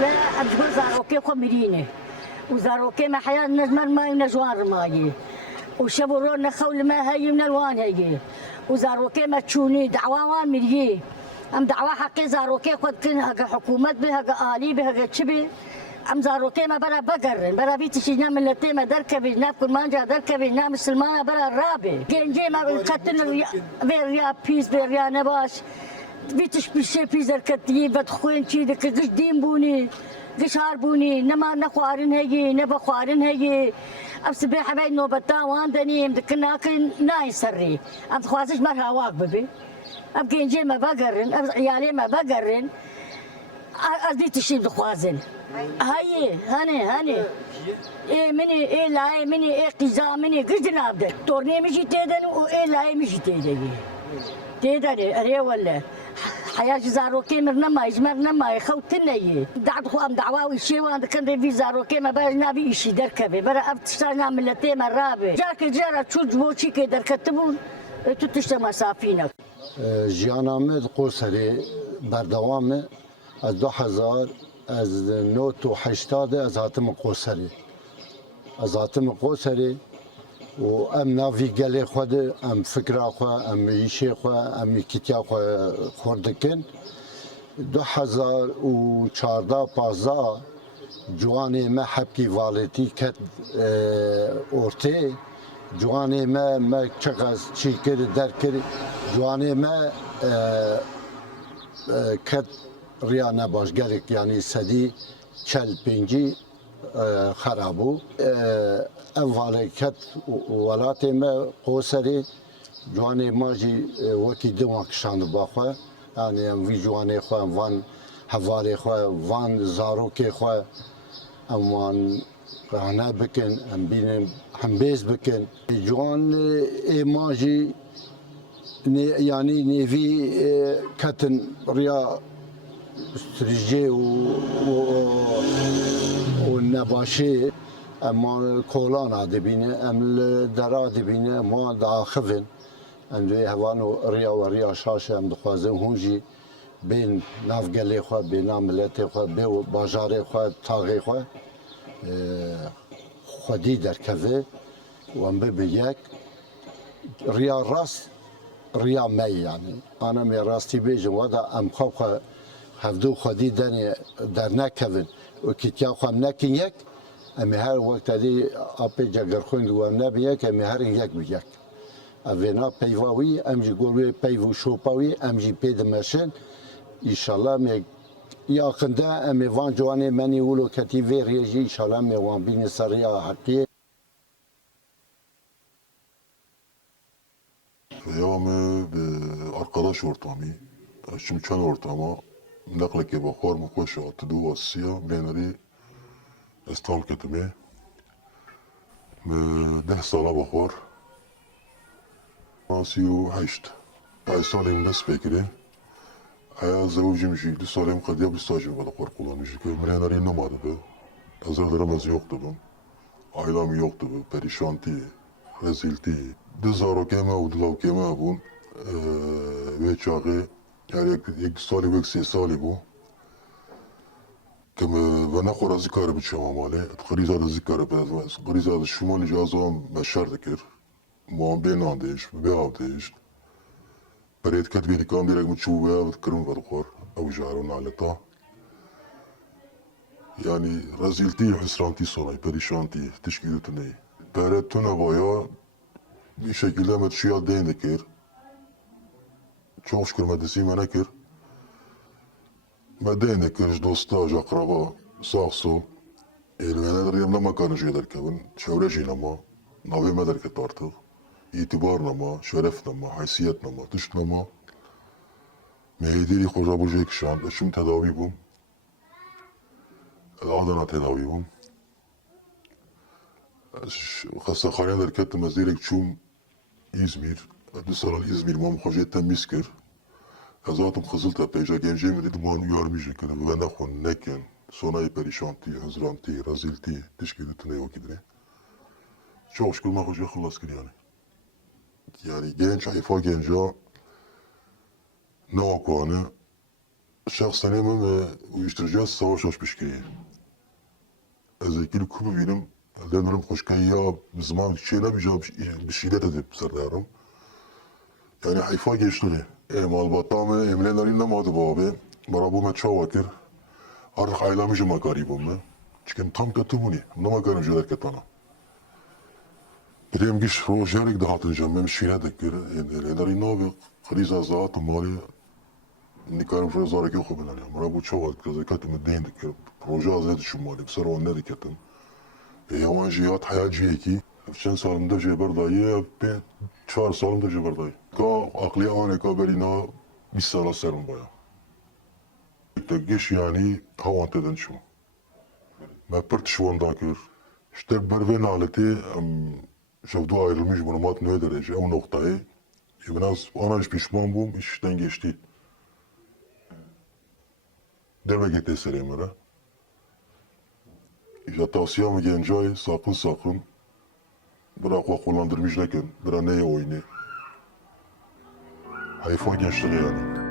لا أبغى زاروكي خمريني وزاروكي ما حياة نجمر ما نجوان رماجي وشبرون نخول ما هي من الوان هي وزاروكي ما تشوني دعوة وان مريي أم دعوة حقي زاروكي خد كن هجا حكومة بها آلي بها شبي أم زاروكي ما برا بقرن برا بيتشي نام اللتي ما دركبي ناب كل مانجا دركبي نام سلمانة برا الرابي جنجي ما بنكتن بيريا بيس بيريا نباش بيتش بشي بيزر كتي بدخوين شي دك قش دين بوني قش هاربوني نما نخوارن هيجي نبا خوارن هيجي أبس بيحة بين نوبتا وان دنيم دك ناكن ناي سري أم خوازش مرها واق ببي أم جنجي ما بقرن أم عيالي ما بقرن بيتشي بخوازن هاي هاني إيه مني إيه لاي مني إيه قزا مني قش دنابدك تورني مشي تيدن وإيه لاي مشي تيدن تيدني أريه ولا حياة زاروكي مرنما يجمرنما يخوتنا يه دعت خوام دعواوي شيء وان كان في زاروكي ما باش نبي إشي دركبه برا أبتشتغلنا من لتيم الرابع جاك جرا تشوج بوشي كي دركتبون تتشتغل مسافينك جیانامه قوسری بردوامه از 2000 از 980 از هاتم قوسری و ام ناوی گلی خود ام فکر خود ام ایشه خود ام کتیا خود خوردکن 2014 جوانی ما حبکی والتی کت orte جوانی ما چقدر چی کرد در کرد جوانی ما کت ریا نباش گرک یعنی سدی 45 خرابو اول کت ولاتی ما قوسری جوانی ماجی وکی دماغشان باخوا یعنی وی جوانی خو وان حوالی خو وان زاروکی خو وان رهنا بکن هم بینم هم بیز بکن جوان ماجی یعنی نیوی کتن ریا استرجی و نباشی اما کولان دبینه ام درا دبینه ما داخفن ام دوی هوانو ریا شاش ام دخوازم هونجی بین نافگلی خواه بین عملتی خواه بین باجاری خواه تاغی خواه خودی درکوه و ام به یک ریا راست ریا می یعنی انا می راستی بیجم ودا ام خواه هفدو خودی در نکوین و کتیا خواه نکن یک امی هر وقت دی اپی جگر خوند و نبی یک امی هر یک بی یک اوینا پیواوی امجی گلوی پیو شوپاوی امجی پید مشن ایشالله می یاکنده امی وان جوانی منی ولو کتی وی ریجی ایشالله می وان بین سریا حقیه Devamı arkadaş ortamı, şimdi çan ortama, nakle ki bakar mı koş atı du Asya, menari İstanbul ketime, 10 sala bakar, Asiyo heşt, ay salim bes fikri, ay zavcım jildi salim kadiya bir stajım var bakar kullanıcı ki menari numarı bu, azarlarımız yoktu bu, ailam yoktu bu, perişanti, rezilti. Dizarokeme و دلاوکeme بون و چاقی یعنی یک سالی و یک 3 سالی بون که و نخور از کار بچم ماله خریز از کار بدوست خریز از شمال جازم مشهر دکر ما بیناندش به آبدش برید کت بیلی کام دیرک مچوبه و کرم بدخور او جارو نالتا یعنی رزیلتی حسرانتی سونای پریشانتی تشکیلتونه برید تو نبایا bir şekilde metşiyat değindikir. Çok şükür medesime nekir. Medeyindikir, dostaj, akraba, sağ sol. Elmenedir yanında makarnıcı ederken, çevreciyle ama, navim ederken artık. İtibarla ama, şerefle ama, haysiyetle ama, dışla ama. Meydiri koca bucak şan, eşim tedavi bum. Adana tedavi bum. Xastaxane derken mezdirek çum İzmir, Saral İzmir mam hoca temiz kir. Azatım Kızıltepe, gencemi dedim onu görmeyecek. Ben de kon neken, sonayı perişanti, hızranti, razilti, teşkilatine yok idire. Çok şükür ma hoca xılas kir yani. Yani genç, hayfa genca ne okuanı şahsen hemen uyuşturacağız savaş hoşmuş ki. Ezekil kubu benim elden hoşkayı ya zaman şeyle bir şeyler edip serdarım. Yani hayfa geçti. Malbata mı emleleri ne madı bu abi. Bana bu meçha vakir. Artık aylamışım makaribim ben. Çünkü tam kötü bu ne? Ne makarım şeyler ketana. Birem giş rojerik dağıtacağım. Benim şeyle dekir. Elleri ne abi? Kriza zaten mali. Nikarım şöyle zarek yok ben yani. Bana bu çok vakit kazı katımı deyin dekir. Proje azı düşün mali. Sonra onu ne diketim. Yabancıyat hayalci eki. Çen salımda ceber dayı. Ben 4 salımda ceber dayı. Ka akli ane ka berina 20 sala serum baya. Geç yani havant eden şu. Ben pırt şu anda kır. İşte berven aleti şevdu ayrılmış bunu mat ne derece o noktayı. Biraz analiz pişman bum işten geçti. Derbe getirselim ara. İşte tavsiyem gencay sakın bırak o kullandırmışlarken bir neye oyunu. Hayfa gençliği yani.